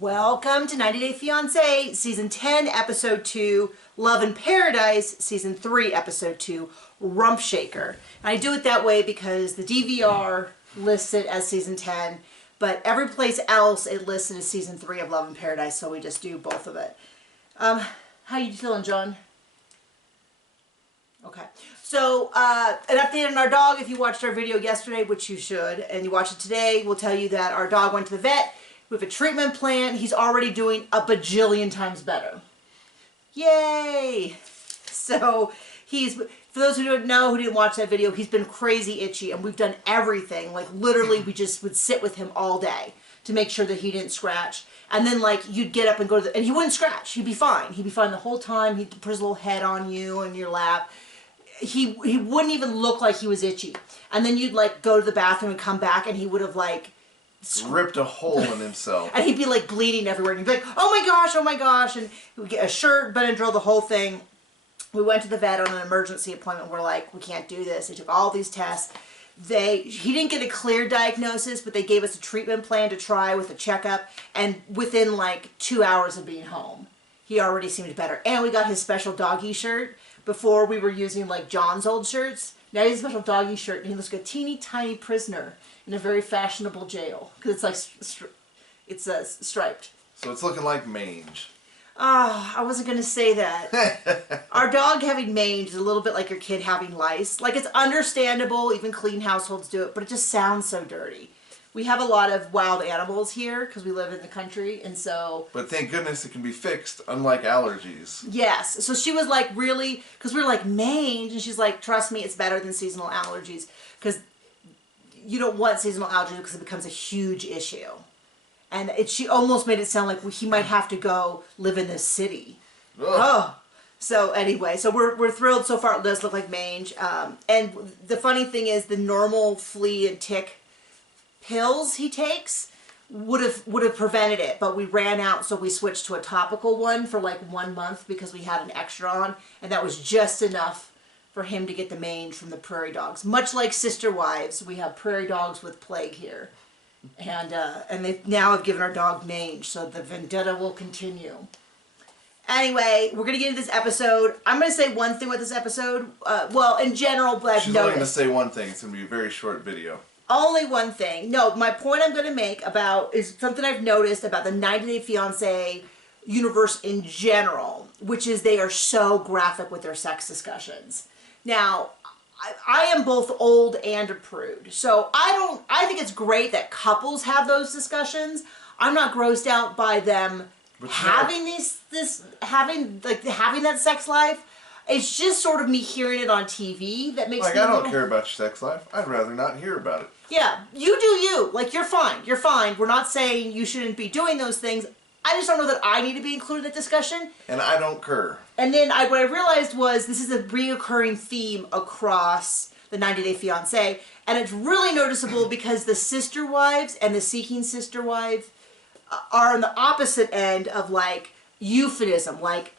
Welcome to 90 Day Fiancé, Season 10, Episode 2, Love in Paradise, Season 3, Episode 2, Rump Shaker. And I do it that way because the DVR lists it as Season 10, but every place else it lists it as Season 3 of Love in Paradise, so we just do both of it. How you feeling, John? Okay. So, an update on our dog. If you watched our video yesterday, which you should, and you watch it today, we'll tell you that our dog went to the vet. We have a treatment plan. He's already doing a bajillion times better. Yay! So, for those who don't know, who didn't watch that video, he's been crazy itchy, and we've done everything. Like, literally, we just would sit with him all day to make sure that he didn't scratch. And then, like, you'd get up and go to and he wouldn't scratch. He'd be fine. He'd be fine the whole time. He'd put his little head on you in your lap. He wouldn't even look like he was itchy. And then you'd, like, go to the bathroom and come back, and he would have, like, ripped a hole in himself. And he'd be, like, bleeding everywhere. And he'd be like, oh my gosh. And he would get a shirt, Benadryl, the whole thing. We went to the vet on an emergency appointment. We're like, we can't do this. They took all these tests. He didn't get a clear diagnosis, but they gave us a treatment plan to try with a checkup. And within, like, 2 hours of being home, he already seemed better. And we got his special doggy shirt. Before we were using, like, John's old shirts. Now he has a special doggy shirt, and he looks like a teeny tiny prisoner in a very fashionable jail. Because it's like, it's striped. So it's looking like mange. Oh, I wasn't going to say that. Our dog having mange is a little bit like your kid having lice. Like, it's understandable, even clean households do it, but it just sounds so dirty. We have a lot of wild animals here because we live in the country, and so... But thank goodness it can be fixed, unlike allergies. Yes. So she was like, really... Because we were like, mange, and she's like, trust me, it's better than seasonal allergies. Because you don't want seasonal allergies because it becomes a huge issue. And she almost made it sound like he might have to go live in this city. Ugh. Oh. So anyway, so we're thrilled so far. It does look like mange. And the funny thing is the normal flea and tick pills he takes would have prevented it, but we ran out, so we switched to a topical one for like 1 month because we had an extra on, and that was just enough for him to get the mange from the prairie dogs. Much like sister wives, we have prairie dogs with plague here, and they now have given our dog mange, so the vendetta will continue. Anyway, we're gonna get into this episode. I'm gonna say one thing with this episode. Well, in general, but I've noticed. She's only gonna say one thing. It's gonna be a very short video. Only one thing. No, my point I'm going to make is something I've noticed about the 90 Day Fiancé universe in general, which is they are so graphic with their sex discussions. Now, I am both old and a prude, so I think it's great that couples have those discussions. I'm not grossed out by them having having that sex life. It's just sort of me hearing it on TV that makes me I don't care about your sex life. I'd rather not hear about it. Yeah, you do you. Like, you're fine. You're fine. We're not saying you shouldn't be doing those things. I just don't know that I need to be included in that discussion. And I don't care. And then what I realized was this is a reoccurring theme across the 90 Day Fiancé. And it's really noticeable because the sister wives and the seeking sister wife are on the opposite end of, like, euphemism. Like,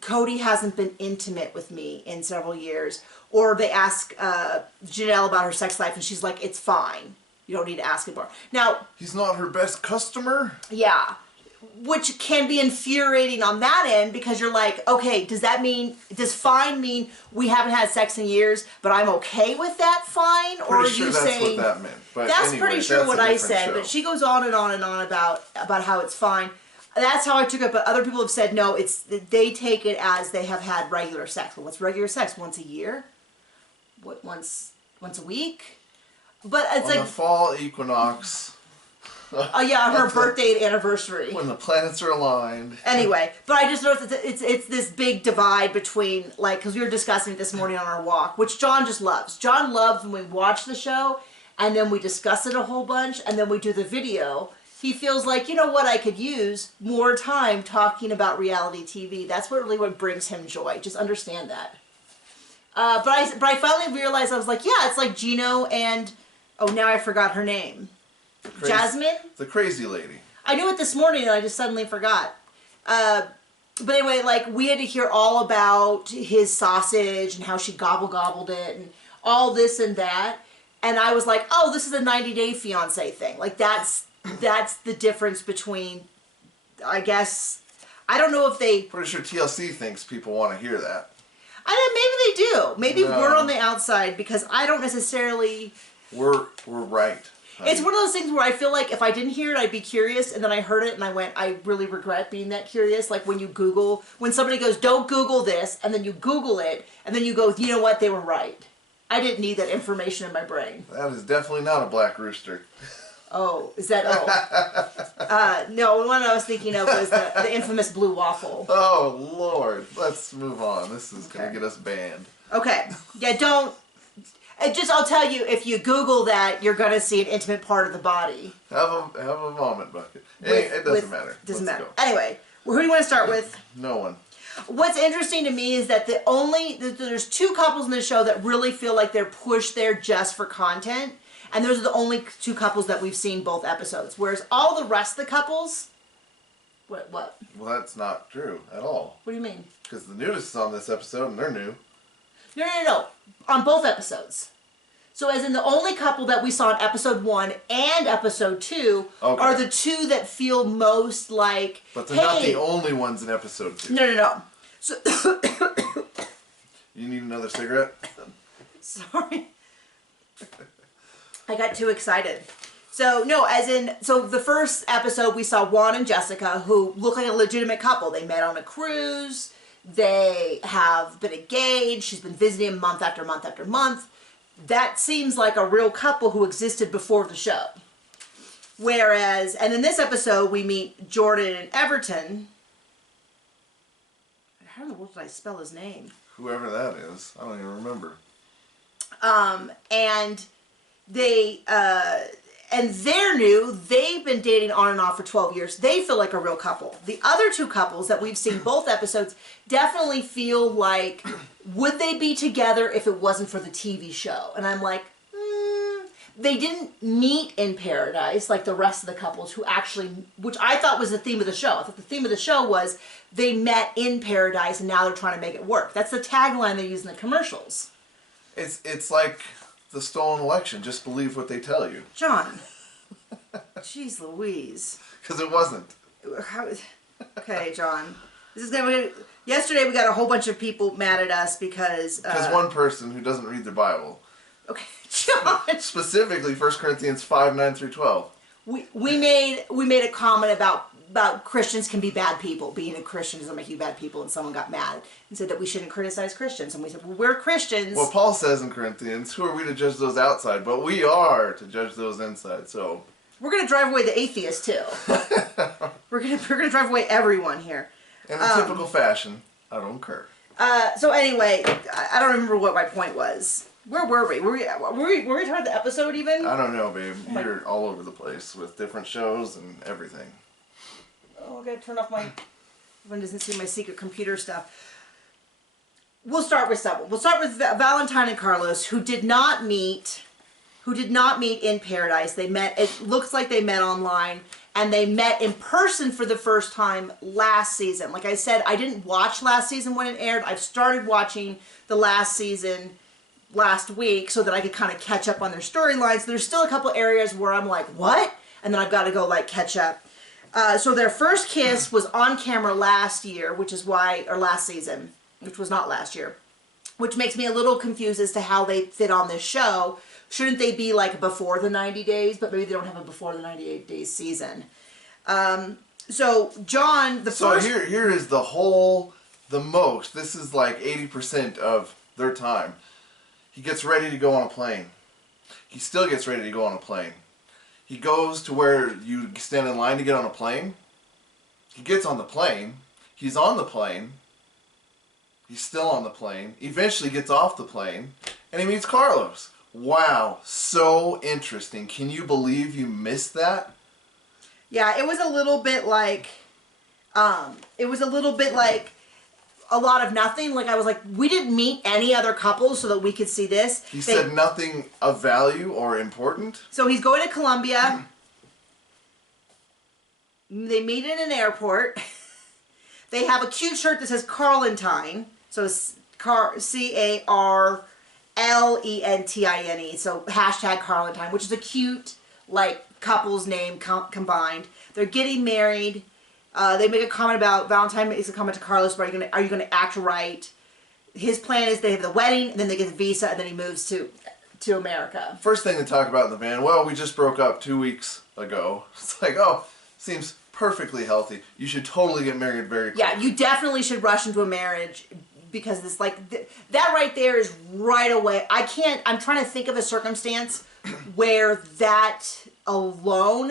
Cody hasn't been intimate with me in several years. Or they ask Janelle about her sex life, and she's like, it's fine. You don't need to ask anymore. Now... He's not her best customer? Yeah. Which can be infuriating on that end, because you're like, okay, does fine mean we haven't had sex in years, but I'm okay with that fine? Or are you saying... That's what that meant. But that's anyway, pretty sure what I said, show. But she goes on and on and on about how it's fine. That's how I took it, but other people have said, no, they take it as they have had regular sex. Well, what's regular sex? Once a year? What, once a week? But it's on the fall equinox. Oh yeah, her birthday and anniversary. When the planets are aligned. Anyway, but I just noticed that it's this big divide between, like, because we were discussing it this morning on our walk, which John just loves. John loves when we watch the show, and then we discuss it a whole bunch, and then we do the video. He feels like, you know what, I could use more time talking about reality TV. That's what brings him joy. Just understand that. But I finally realized, I was like, yeah, it's like Gino and, oh, now I forgot her name. Jasmine? The crazy lady. I knew it this morning and I just suddenly forgot. But anyway, like, we had to hear all about his sausage and how she gobbled it and all this and that. And I was like, oh, this is a 90 Day Fiancé thing. Like, that's the difference between I guess, I don't know if they... Pretty sure TLC thinks people want to hear that. I know, maybe they do. Maybe No. we're on the outside because I don't necessarily... We're right. Honey. It's one of those things where I feel like if I didn't hear it, I'd be curious, and then I heard it and I went, I really regret being that curious. Like when you Google, when somebody goes, don't Google this, and then you Google it, and then you go, you know what, they were right. I didn't need that information in my brain. That is definitely not a black rooster. Oh, is that, no, the one I was thinking of was the infamous blue waffle. Oh, Lord. Let's move on. This is going to get us banned. Okay. Yeah, don't... I'll tell you, if you Google that, you're going to see an intimate part of the body. Have a vomit bucket. It doesn't matter. Doesn't Let's matter. go. Anyway, who do you want to start with? No one. What's interesting to me is that there's two couples in the show that really feel like they're pushed there just for content. And those are the only two couples that we've seen both episodes. Whereas all the rest of the couples... What? Well, that's not true at all. What do you mean? Because the nudist is on this episode and they're new. No. On both episodes. So as in the only couple that we saw in episode 1 and episode 2 are the two that feel most like, but they're not the only ones in episode 2. No. So You need another cigarette? Sorry. I got too excited. So the first episode we saw Juan and Jessica, who look like a legitimate couple. They met on a cruise. They have been engaged. She's been visiting him month after month after month. That seems like a real couple who existed before the show. Whereas, and in this episode, we meet Jordan and Everton. How in the world did I spell his name? Whoever that is. I don't even remember. And they're new. They've been dating on and off for 12 years. They feel like a real couple. The other two couples that we've seen both episodes definitely feel like, would they be together if it wasn't for the TV show? And I'm like, they didn't meet in paradise like the rest of the couples who actually, which I thought was the theme of the show. I thought the theme of the show was they met in paradise and now they're trying to make it work. That's the tagline they use in the commercials. It's like the stolen election. Just believe what they tell you. John. Jeez Louise. Because it wasn't. Okay, John. Yesterday we got a whole bunch of people mad at us because... one person who doesn't read the Bible. Okay, John. Specifically 1 Corinthians 5:9-12. We made a comment about Christians can be bad people. Being a Christian doesn't make you bad people, and someone got mad and said that we shouldn't criticize Christians. And we said, well, we're Christians. Well, Paul says in Corinthians, who are we to judge those outside? But we are to judge those inside, so... We're going to drive away the atheists, too. we're gonna drive away everyone here. In a typical fashion, I don't care. So anyway, I don't remember what my point was. Where were we? Were we talking about the episode even? I don't know, babe. You're all over the place with different shows and everything. Oh, I gotta turn off my... Everyone doesn't see my secret computer stuff. We'll start with someone. We'll start with Valentine and Carlos, who did not meet in paradise. They met, it looks like they met online, and they met in person for the first time last season. Like I said, I didn't watch last season when it aired. I've started watching the last season last week so that I could kind of catch up on their storylines. There's still a couple areas where I'm like, what? And then I've got to go like catch up. So their first kiss was on camera last year, last season, which was not last year, which makes me a little confused as to how they fit on this show. Shouldn't they be like before the 90 days? But maybe they don't have a before the 98 days season. So John, here is the most. This is like 80% of their time. He gets ready to go on a plane. He still gets ready to go on a plane. He goes to where you stand in line to get on a plane. He gets on the plane. He's on the plane. He's still on the plane. Eventually gets off the plane. And he meets Carlos. Wow. So interesting. Can you believe you missed that? Yeah, it was a little bit like... a lot of nothing. Like, I was like, we didn't meet any other couples so that we could see this. He said nothing of value or important. So he's going to Colombia. They meet in an airport. They have a cute shirt that says Carlentine. So it's C-A-R-L-E-N-T-I-N-E. So hashtag Carlentine, which is a cute, like, couple's name combined. They're getting married. They make a comment about Valentine makes a comment to Carlos, but are you gonna act right? His plan is they have the wedding, and then they get the visa, and then he moves to America. First thing they talk about in the van, well, we just broke up 2 weeks ago. It's like, oh, seems perfectly healthy. You should totally get married very quickly. Yeah, you definitely should rush into a marriage because this, like, that right there is right away. I'm trying to think of a circumstance where that alone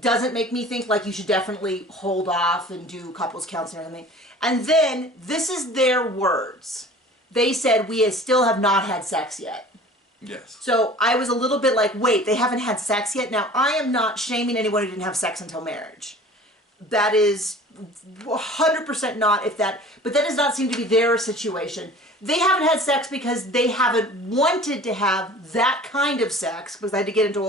doesn't make me think like you should definitely hold off and do couples counseling or something. And then, this is their words. They said, we still have not had sex yet. Yes. So I was a little bit like, wait, they haven't had sex yet? Now, I am not shaming anyone who didn't have sex until marriage. That is 100% not but that does not seem to be their situation. They haven't had sex because they haven't wanted to have that kind of sex, because I had to get into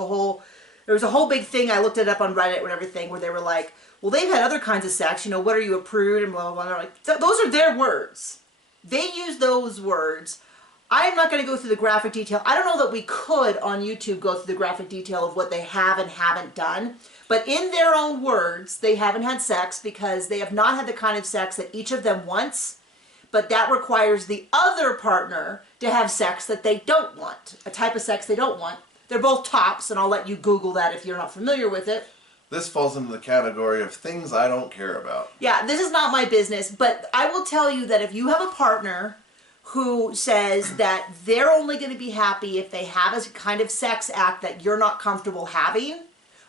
there was a whole big thing, I looked it up on Reddit and everything, where they were like, well, they've had other kinds of sex, what are you, a prude, and blah, blah, blah. And they're like, those are their words. They use those words. I'm not going to go through the graphic detail. I don't know that we could on YouTube go through the graphic detail of what they have and haven't done. But in their own words, they haven't had sex because they have not had the kind of sex that each of them wants. But that requires the other partner to have sex that they don't want. A type of sex they don't want. They're both tops, and I'll let you Google that if you're not familiar with it. This falls into the category of things I don't care about. Yeah, this is not my business, but I will tell you that if you have a partner who says that they're only going to be happy if they have a kind of sex act that you're not comfortable having,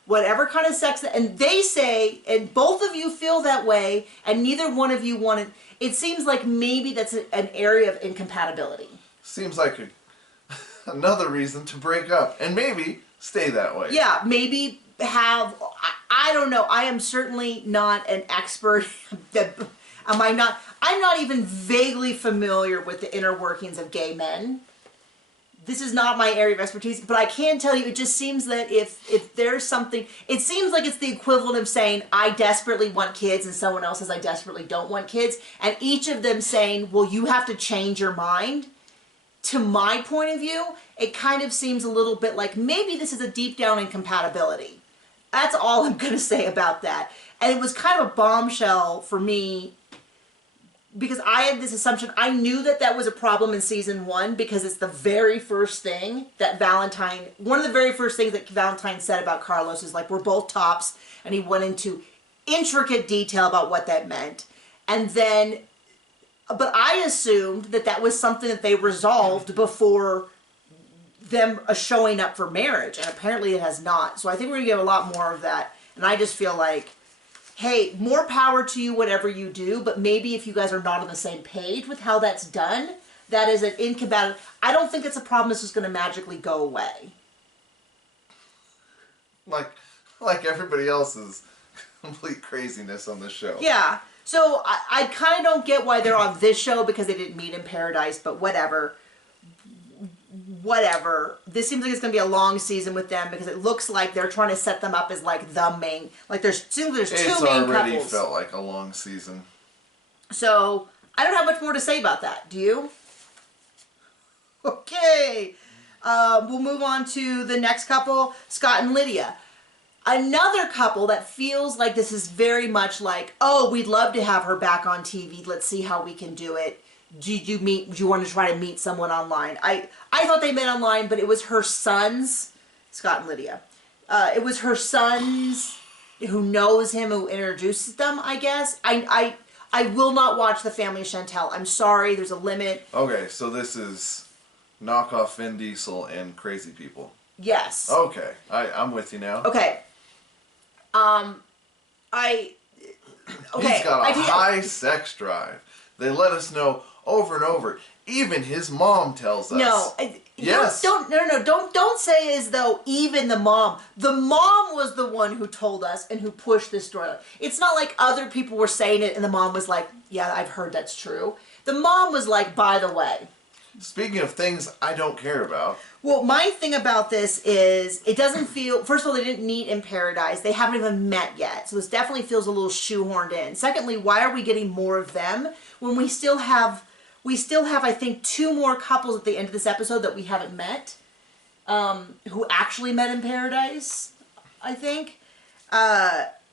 whatever kind of sex, and they say, and both of you feel that way, and neither one of you want it seems like maybe that's an area of incompatibility. Seems like another reason to break up, and maybe stay that way. Yeah, maybe I don't know. I am certainly not an expert. I'm not even vaguely familiar with the inner workings of gay men. This is not my area of expertise, but I can tell you it just seems that if there's something, it seems like it's the equivalent of saying, I desperately want kids, and someone else says, I desperately don't want kids, and each of them saying, well, you have to change your mind. To my point of view, it kind of seems a little bit like maybe this is a deep down incompatibility. That's all I'm going to say about that. And it was kind of a bombshell for me because I had this assumption. I knew that was a problem in season 1 because it's the very first thing that one of the very first things that Valentine said about Carlos is like, we're both tops. And he went into intricate detail about what that meant. And then, but I assumed that was something that they resolved before them showing up for marriage, and apparently it has not. So I think we're gonna get a lot more of that, and I just feel like, hey, more power to you, whatever you do, but maybe if you guys are not on the same page with how that's done, that is an incompatible. I don't think it's a problem that's just gonna magically go away. Like everybody else's complete craziness on this show. Yeah, so I kind of don't get why they're on this show because they didn't meet in paradise, but whatever. This seems like it's going to be a long season with them because it looks like they're trying to set them up as like the main, like there's two main couples. It's already felt like a long season. So I don't have much more to say about that. Do you? Okay. We'll move on to the next couple, Scott and Lydia. Another couple that feels like this is very much like, oh, we'd love to have her back on TV. Let's see how we can do it. Do you want to try to meet someone online? I thought they met online, but it was her sons, Scott and Lydia. It was her sons who knows him, who introduces them, I guess. I will not watch The Family of Chantel. I'm sorry, there's a limit. Okay, so this is knockoff Vin Diesel and Crazy People. Yes. Okay, I'm with you now. Okay. He's got a high sex drive. They let us know over and over. Even his mom tells us. No. Yes. Don't say as though even the mom. The mom was the one who told us and who pushed this story. It's not like other people were saying it and the mom was like, yeah, I've heard that's true. The mom was like, by the way. Speaking of things I don't care about. Well, my thing about this is it doesn't feel, first of all, they didn't meet in paradise. They haven't even met yet. So this definitely feels a little shoehorned in. Secondly, why are we getting more of them when we still have, I think, 2 more couples at the end of this episode that we haven't met, who actually met in paradise, I think.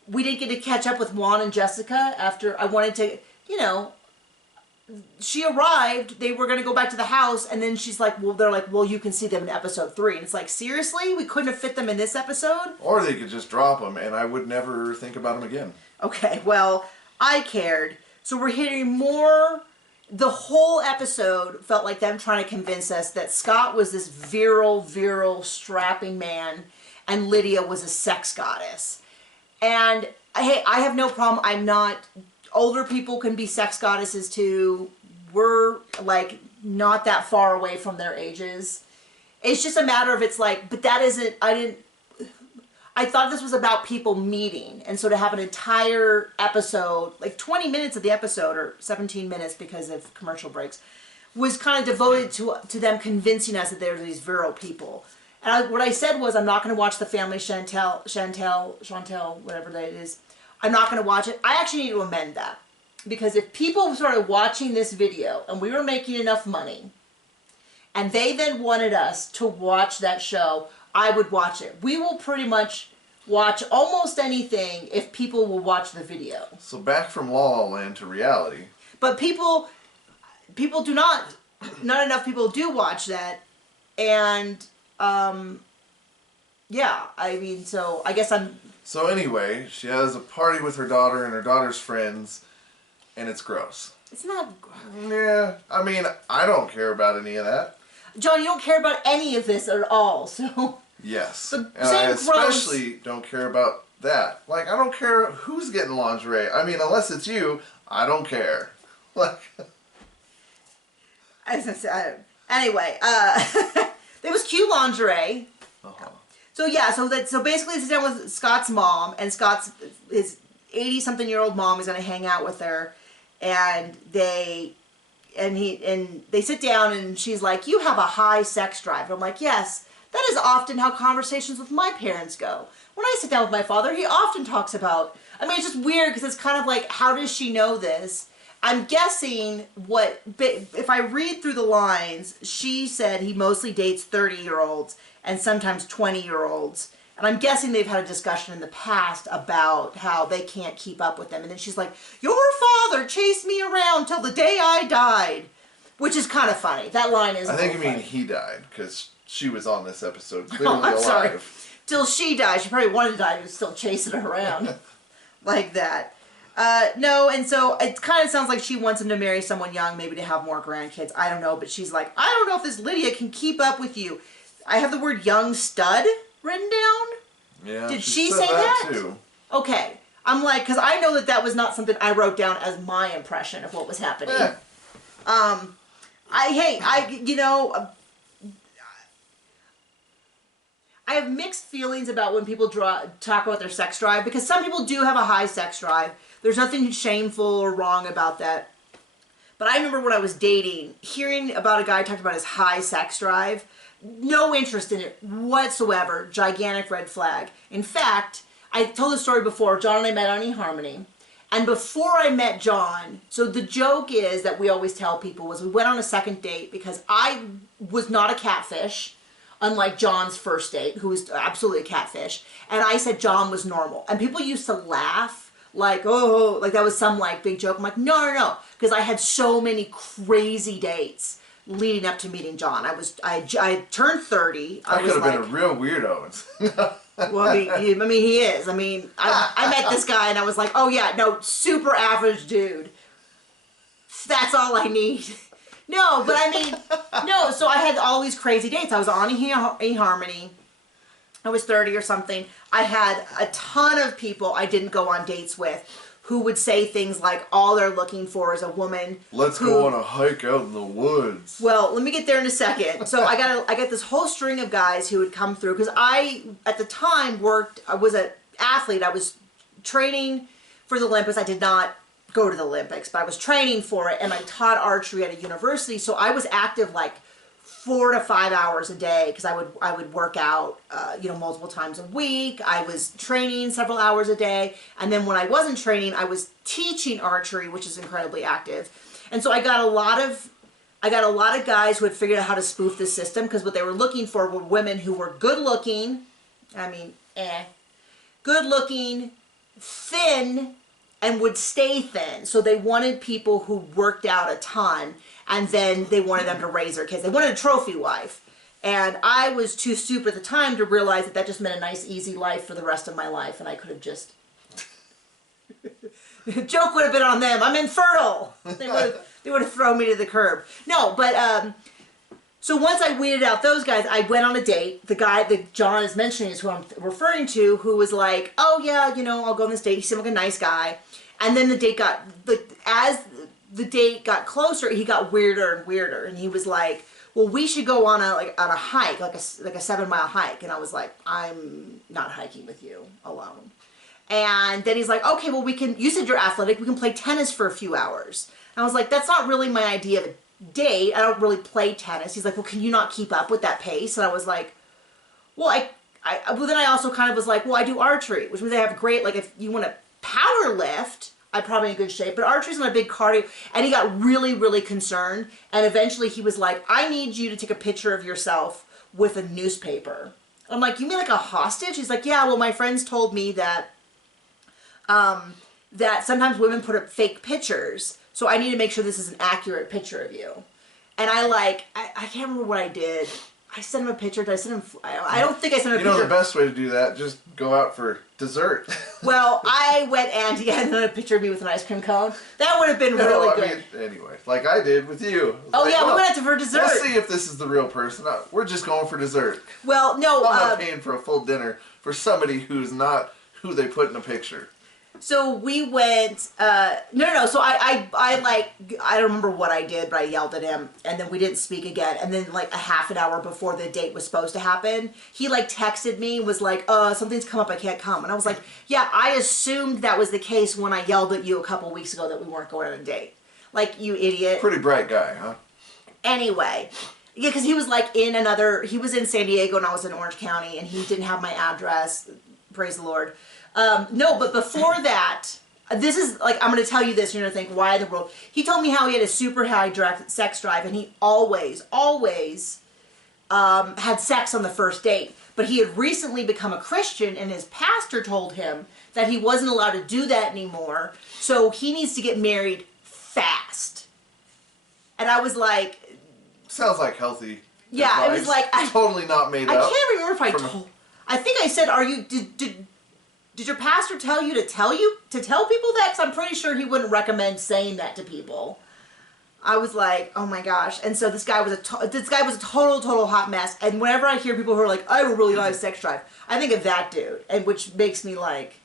we didn't get to catch up with Juan and Jessica after I wanted to, you know, she arrived, they were going to go back to the house, and then she's like, well, they're like, well, you can see them in episode 3. And it's like, seriously? We couldn't have fit them in this episode? Or they could just drop them, and I would never think about them again. Okay, well, I cared. So we're hearing more. The whole episode felt like them trying to convince us that Scott was this virile, strapping man, and Lydia was a sex goddess. And, hey, I have no problem. I'm not... Older people can be sex goddesses too. We're like not that far away from their ages. It's just a matter of it's like, but that isn't, I thought this was about people meeting. And so to have an entire episode, like 20 minutes of the episode, or 17 minutes because of commercial breaks, was kind of devoted to them convincing us that they're these virile people. And what I said was, I'm not going to watch the family Chantel, whatever that is. I'm not going to watch it. I actually need to amend that. Because if people started watching this video and we were making enough money and they then wanted us to watch that show, I would watch it. We will pretty much watch almost anything if people will watch the video. So back from La La Land to reality. But people do not enough people do watch that. And, yeah, I mean, so I guess I'm... So anyway, she has a party with her daughter and her daughter's friends, and it's gross. It's not... Yeah, I mean, I don't care about any of that. John, you don't care about any of this at all, so... Yes, and I especially don't care about that. Like, I don't care who's getting lingerie. I mean, unless it's you, I don't care. Like... Anyway, it was cute lingerie. Uh-huh. So yeah, so basically it's down with Scott's mom, and his 80-something-year-old mom is going to hang out with her, and they sit down, and she's like, "You have a high sex drive." And I'm like, "Yes, that is often how conversations with my parents go. When I sit down with my father, he often talks about." I mean, it's just weird because it's kind of like, how does she know this? I'm guessing if I read through the lines, she said he mostly dates 30-year-olds and sometimes 20-year-olds. And I'm guessing they've had a discussion in the past about how they can't keep up with them. And then she's like, "Your father chased me around till the day I died," which is kind of funny. That line is. I think you mean he died, because she was on this episode clearly alive. Sorry. Till she died. She probably wanted to die, but was still chasing her around like that. No, and so it kind of sounds like she wants him to marry someone young, maybe to have more grandkids. I don't know, but she's like, "I don't know if this Lydia can keep up with you." I have the word young stud written down. Yeah. Did she say that? Too. Okay. I'm like, because I know that was not something I wrote down as my impression of what was happening. I have mixed feelings about when people talk about their sex drive, because some people do have a high sex drive. There's nothing shameful or wrong about that. But I remember when I was dating, hearing about a guy talking about his high sex drive, no interest in it whatsoever. Gigantic red flag. In fact, I told the story before. John and I met on eHarmony. And before I met John, so the joke is that we always tell people was we went on a second date because I was not a catfish, unlike John's first date, who was absolutely a catfish. And I said John was normal. And people used to laugh like, oh, like that was some like big joke. I'm like, no. Because I had so many crazy dates leading up to meeting John. I turned 30. I could have been a real weirdo. Well, I mean, he is. I mean, I met this guy and I was like, oh yeah, no, super average dude. That's all I need. No, but I mean, no, so I had all these crazy dates. I was on eHarmony. I was 30 or something. I had a ton of people I didn't go on dates with who would say things like all they're looking for is a woman. Let's go on a hike out in the woods. Well, let me get there in a second. So I got this whole string of guys who would come through because I, at the time, I was an athlete. I was training for the Olympics. I did not go to the Olympics, but I was training for it, and I taught archery at a university. So I was active like 4 to 5 hours a day because I would work out, multiple times a week. I was training several hours a day, and then when I wasn't training, I was teaching archery, which is incredibly active. And so I got a lot of guys who had figured out how to spoof the system because what they were looking for were women who were good looking. I mean, good looking, thin and would stay thin. So they wanted people who worked out a ton, and then they wanted them to raise their kids. They wanted a trophy wife. And I was too stupid at the time to realize that that just meant a nice, easy life for the rest of my life, and I could have just... The joke would have been on them. I'm infertile. They would have thrown me to the curb. No, but so once I weeded out those guys, I went on a date. The guy that John is mentioning is who I'm referring to, who was like, "Oh yeah, you know, I'll go on this date." He seemed like a nice guy. And then the date got, as the date got closer, he got weirder and weirder. And he was like, "Well, we should go on a hike, like a 7-mile hike." And I was like, "I'm not hiking with you alone." And then he's like, "Okay, well, you said you're athletic, we can play tennis for a few hours." And I was like, "That's not really my idea of a date. I don't really play tennis." He's like, "Well, can you not keep up with that pace?" And I was like, well, but then I also kind of was like, well, I do archery, which means I have great, like, if you want to power lift, I'm probably in good shape, but archery's not a big cardio. And he got really, really concerned. And eventually he was like, "I need you to take a picture of yourself with a newspaper." I'm like, "You mean like a hostage?" He's like, "Yeah, well, my friends told me that that sometimes women put up fake pictures, so I need to make sure this is an accurate picture of you." And I can't remember what I did. I sent him a picture. Did I send him? I don't think I sent him a picture. You know the best way to do that? Just go out for dessert. Well, I went and he had a picture of me with an ice cream cone. That would have been really good. Anyway, like I did with you. Oh like, yeah, we went out for dessert. Let's see if this is the real person. We're just going for dessert. Well, no. I'm not paying for a full dinner for somebody who's not who they put in a picture. So we went, no. So I don't remember what I did, but I yelled at him, and then we didn't speak again. And then like a half an hour before the date was supposed to happen, he like texted me, was like, "Something's come up, I can't come." And I was like, "Yeah, I assumed that was the case when I yelled at you a couple weeks ago that we weren't going on a date. Like, you idiot." Pretty bright guy, huh? Anyway. Yeah, because he was like he was in San Diego and I was in Orange County, and he didn't have my address. Praise the Lord. No, but before that, this is, like, I'm going to tell you this, you're going to think, why in the world? He told me how he had a super high sex drive, and he always had sex on the first date. But he had recently become a Christian, and his pastor told him that he wasn't allowed to do that anymore, so he needs to get married fast. And I was like... Sounds like healthy Yeah, advice. I was like... Totally not made up. I can't remember if I told... I think I said, did your pastor tell you to tell people that? Because I'm pretty sure he wouldn't recommend saying that to people. I was like, oh my gosh. And so this guy was a total hot mess. And whenever I hear people who are like, "I have a really high sex drive," I think of that dude, and which makes me like,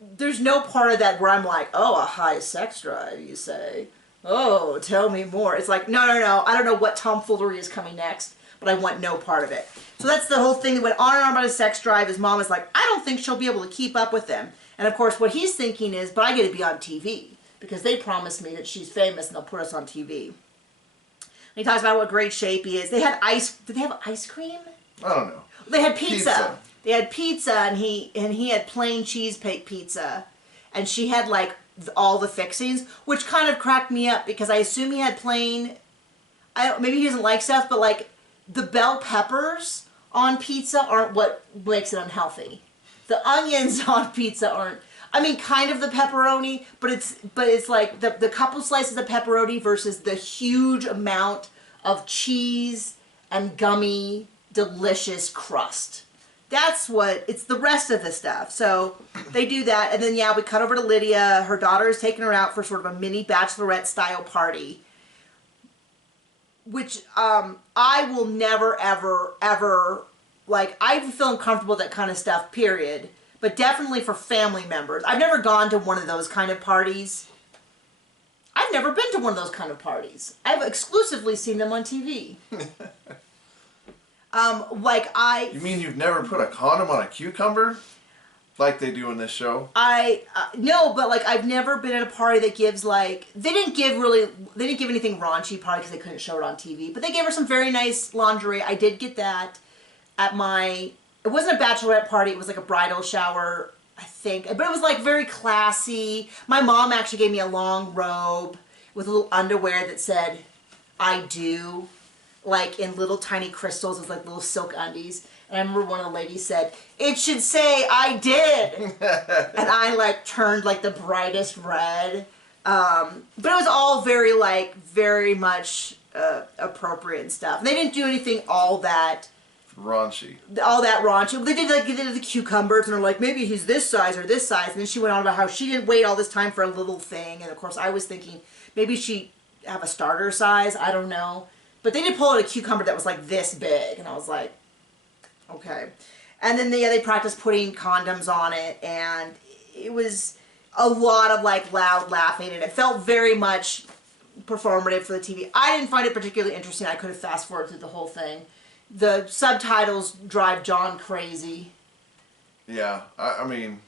there's no part of that where I'm like, "Oh, a high sex drive, you say? Oh, tell me more." It's like, no. I don't know what tomfoolery is coming next, but I want no part of it. So that's the whole thing that went on and on about his sex drive. His mom was like, "I don't think she'll be able to keep up with them." And of course, what he's thinking is, but I get to be on TV because they promised me that she's famous and they'll put us on TV. And he talks about what great shape he is. They had did they have ice cream? I don't know. They had pizza. They had pizza, and he had plain cheesecake pizza. And she had like all the fixings, which kind of cracked me up because I assume he had plain, maybe he doesn't like stuff, but like the bell peppers on pizza aren't what makes it unhealthy. The onions on pizza aren't. I mean, kind of the pepperoni, but it's like the couple slices of pepperoni versus the huge amount of cheese and gummy, delicious crust. That's it's the rest of the stuff. So they do that, and then yeah, we cut over to Lydia. Her daughter is taking her out for sort of a mini bachelorette style party, which I will never, ever, like, I feel uncomfortable with that kind of stuff, period. But definitely for family members. I've never gone to one of those kind of parties. I've never been to one of those kind of parties. I've exclusively seen them on TV. You mean you've never put a condom on a cucumber? Like they do in this show? No, but like I've never been at a party that gives like, they didn't give anything raunchy probably because they couldn't show it on TV, but they gave her some very nice lingerie. I did get that at it wasn't a bachelorette party, it was like a bridal shower, I think, but it was like very classy. My mom actually gave me a long robe with a little underwear that said, "I do," like in little tiny crystals. It was like little silk undies. And I remember one of the ladies said, "It should say I did." And I like turned like the brightest red. But it was all very much appropriate and stuff. And they didn't do anything all that raunchy. They did the cucumbers, and they're like, maybe he's this size or this size. And then she went on about how she didn't wait all this time for a little thing. And of course, I was thinking maybe she have a starter size. I don't know. But they did pull out a cucumber that was like this big, and I was like, okay. And then they practiced putting condoms on it, and it was a lot of like loud laughing, and it felt very much performative for the TV. I didn't find it particularly interesting. I could have fast forwarded through the whole thing. The subtitles drive John crazy. Yeah, I mean...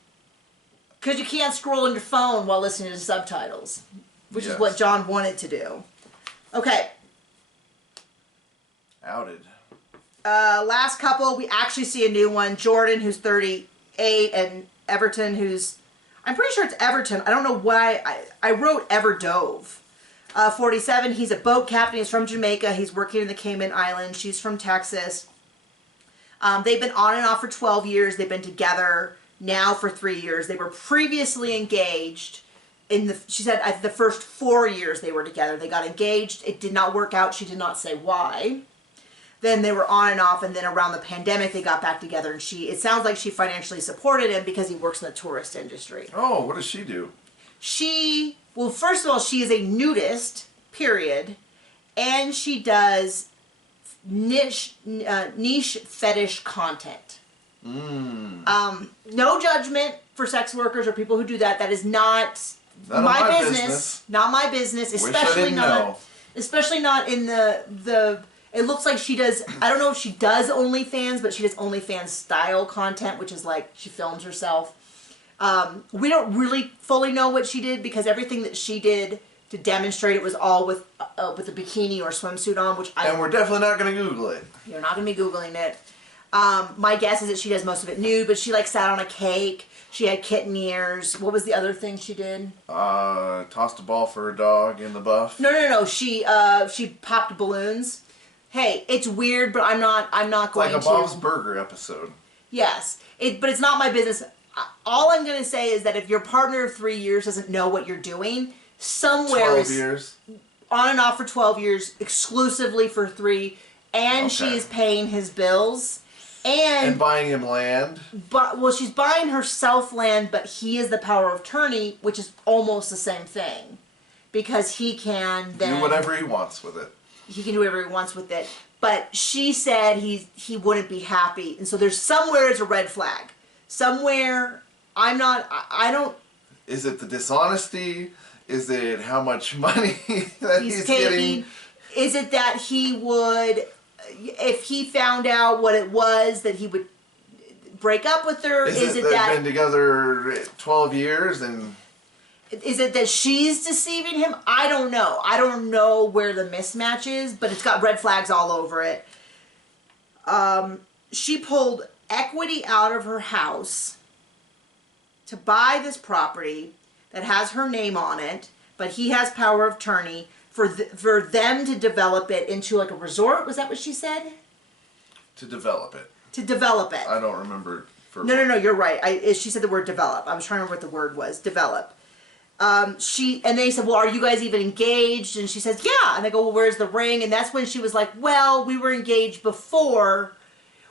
Because you can't scroll on your phone while listening to subtitles, which is what John wanted to do. Okay. Outed. Last couple, we actually see a new one. Jordan, who's 38, and Everton, who's... I'm pretty sure it's Everton. I don't know why. I wrote Everdove. 47, he's a boat captain. He's from Jamaica. He's working in the Cayman Islands. She's from Texas. They've been on and off for 12 years. They've been together now for 3 years. They were previously engaged. She said the first 4 years they were together. They got engaged. It did not work out. She did not say why. Then they were on and off, and then around the pandemic they got back together, and it sounds like she financially supported him because he works in the tourist industry. Oh, what does she do? Well, first of all, she is a nudist, period, and she does niche fetish content. No judgment for sex workers or people who do that. That is not my business. Not my business, especially not in the it looks like she does, I don't know if she does OnlyFans, but she does OnlyFans style content, which is like she films herself. We don't really fully know what she did because everything that she did to demonstrate it was all with a bikini or swimsuit on, and we're definitely not going to Google it. You're not going to be Googling it. My guess is that she does most of it nude, but she like sat on a cake. She had kitten ears. What was the other thing she did? Tossed a ball for her dog in the buff. No. She popped balloons. Hey, it's weird, but I'm not going to. Like a Bob's Burger episode. Yes, but it's not my business. All I'm going to say is that if your partner of 3 years doesn't know what you're doing, somewhere 12 years. On and off for 12 years, exclusively for 3, and she is paying his bills. And buying him land. Well, she's buying herself land, but he is the power of attorney, which is almost the same thing. Because he can then... do whatever he wants with it. He can do whatever he wants with it. But she said he wouldn't be happy. And so there's somewhere it's a red flag. Somewhere, I don't... Is it the dishonesty? Is it how much money that he's taking? Getting? Is it that he would, if he found out what it was, that he would break up with her? Is it that they've been together 12 years and... Is it that she's deceiving him? I don't know. I don't know where the mismatch is, but it's got red flags all over it. She pulled equity out of her house to buy this property that has her name on it, but he has power of attorney for them to develop it into like a resort. Was that what she said? To develop it. I don't remember. No, you're right. She said the word develop. I was trying to remember what the word was. Develop. And they said, well, are you guys even engaged? And she says, yeah. And they go, well, where's the ring? And that's when she was like, well, we were engaged before.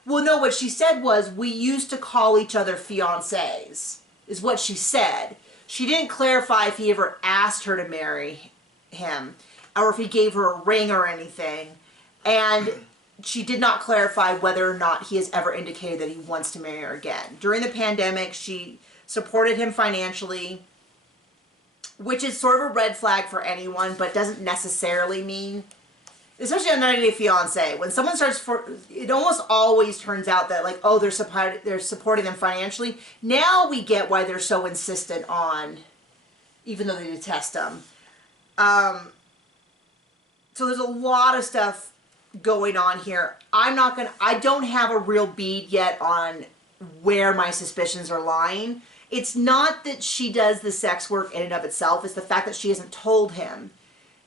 Well, no, what she said was, we used to call each other fiancés, is what she said. She didn't clarify if he ever asked her to marry him, or if he gave her a ring or anything. And she did not clarify whether or not he has ever indicated that he wants to marry her again. During the pandemic, she supported him financially, which is sort of a red flag for anyone, but doesn't necessarily mean, especially on 90 Day Fiancé, when someone starts it almost always turns out that like, oh, they're supporting them financially. Now we get why they're so insistent on, even though they detest them. So there's a lot of stuff going on here. I don't have a real bead yet on where my suspicions are lying. It's not that she does the sex work in and of itself. It's the fact that she hasn't told him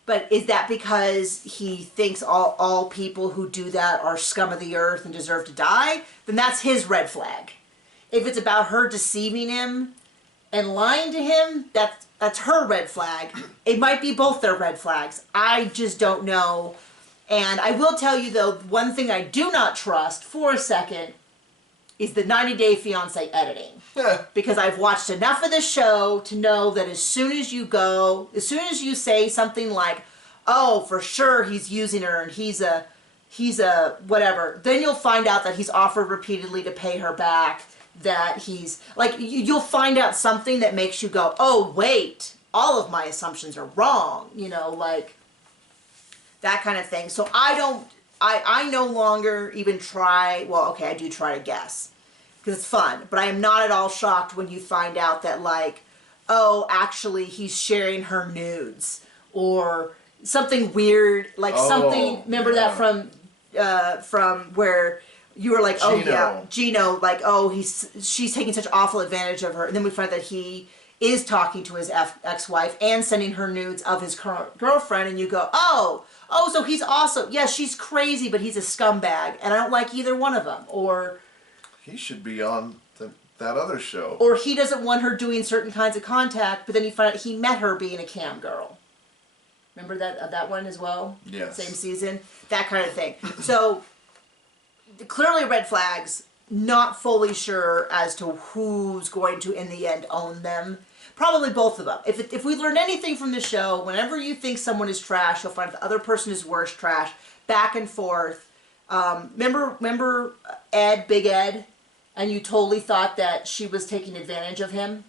But is that because he thinks all people who do that are scum of the earth and deserve to die? Then that's his red flag. If it's about her deceiving him and lying to him, that's her red flag. It might be both their red flags. I just don't know. And I will tell you, though, one thing I do not trust for a second is the 90 Day Fiancé editing. Because I've watched enough of the show to know that as soon as you say something like, oh, for sure he's using her and he's a whatever, then you'll find out that he's offered repeatedly to pay her back, that he's, like, you'll find out something that makes you go, oh, wait, all of my assumptions are wrong, like, that kind of thing. So I no longer even try, well, okay, I do try to guess, because it's fun, but I am not at all shocked when you find out that, like, oh, actually he's sharing her nudes, or something weird, like something, remember that from where you were like, Gino. Oh yeah, Gino, like, oh, she's taking such awful advantage of her, and then we find that he is talking to his ex-wife and sending her nudes of his current girlfriend, and you go, oh, so he's also, yes, she's crazy, but he's a scumbag, and I don't like either one of them, or he should be on that other show. Or he doesn't want her doing certain kinds of contact, but then you find out he met her being a cam girl. Remember that one as well? Yes. Same season? That kind of thing. So, clearly red flags, not fully sure as to who's going to, in the end, own them. Probably both of them. If we learn anything from the show, whenever you think someone is trash, you'll find the other person is worse trash. Back and forth. Remember Ed, Big Ed? And you totally thought that she was taking advantage of him?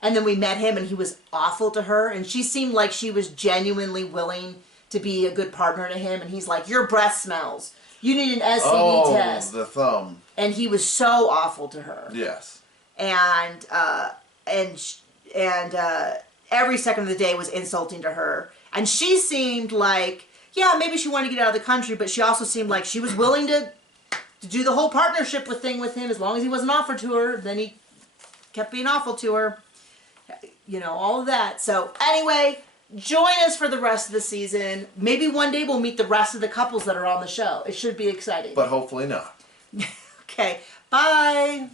And then we met him and he was awful to her. And she seemed like she was genuinely willing to be a good partner to him. And he's like, your breath smells. You need an STD test. Oh, the thumb. And he was so awful to her. Yes. And every second of the day was insulting to her. And she seemed like, yeah, maybe she wanted to get out of the country, but she also seemed like she was willing to do the whole partnership thing with him as long as he wasn't offered to her. Then he kept being awful to her. All of that. So anyway, join us for the rest of the season. Maybe one day we'll meet the rest of the couples that are on the show. It should be exciting. But hopefully not. Okay. Bye.